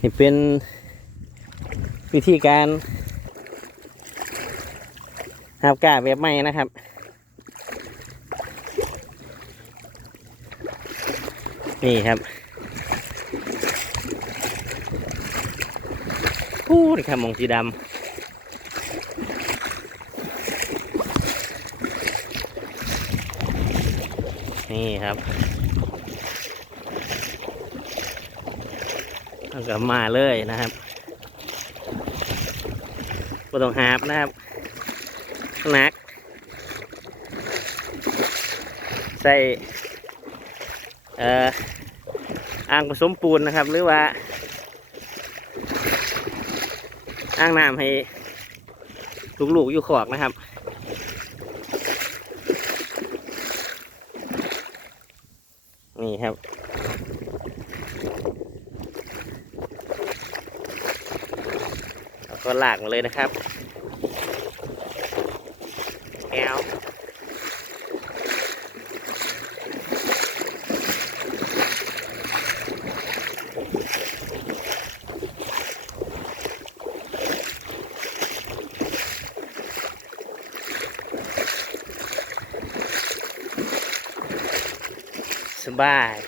นี่เป็นวิธีการหับกาแบบใหม่นะครับ นี่ครับพูดครับมองสีดำ นี่ครับแล้วก็มาเลยนะครับก็ต้องหาบนะครับนัก ใส่เอ่ออ่างผสมปูนนะครับ หรือว่าอ่างน้ำให้ลูกๆอยู่ขอกนะครับ นี่ครับ แล้วก็ลากมาเลยนะครับ bye.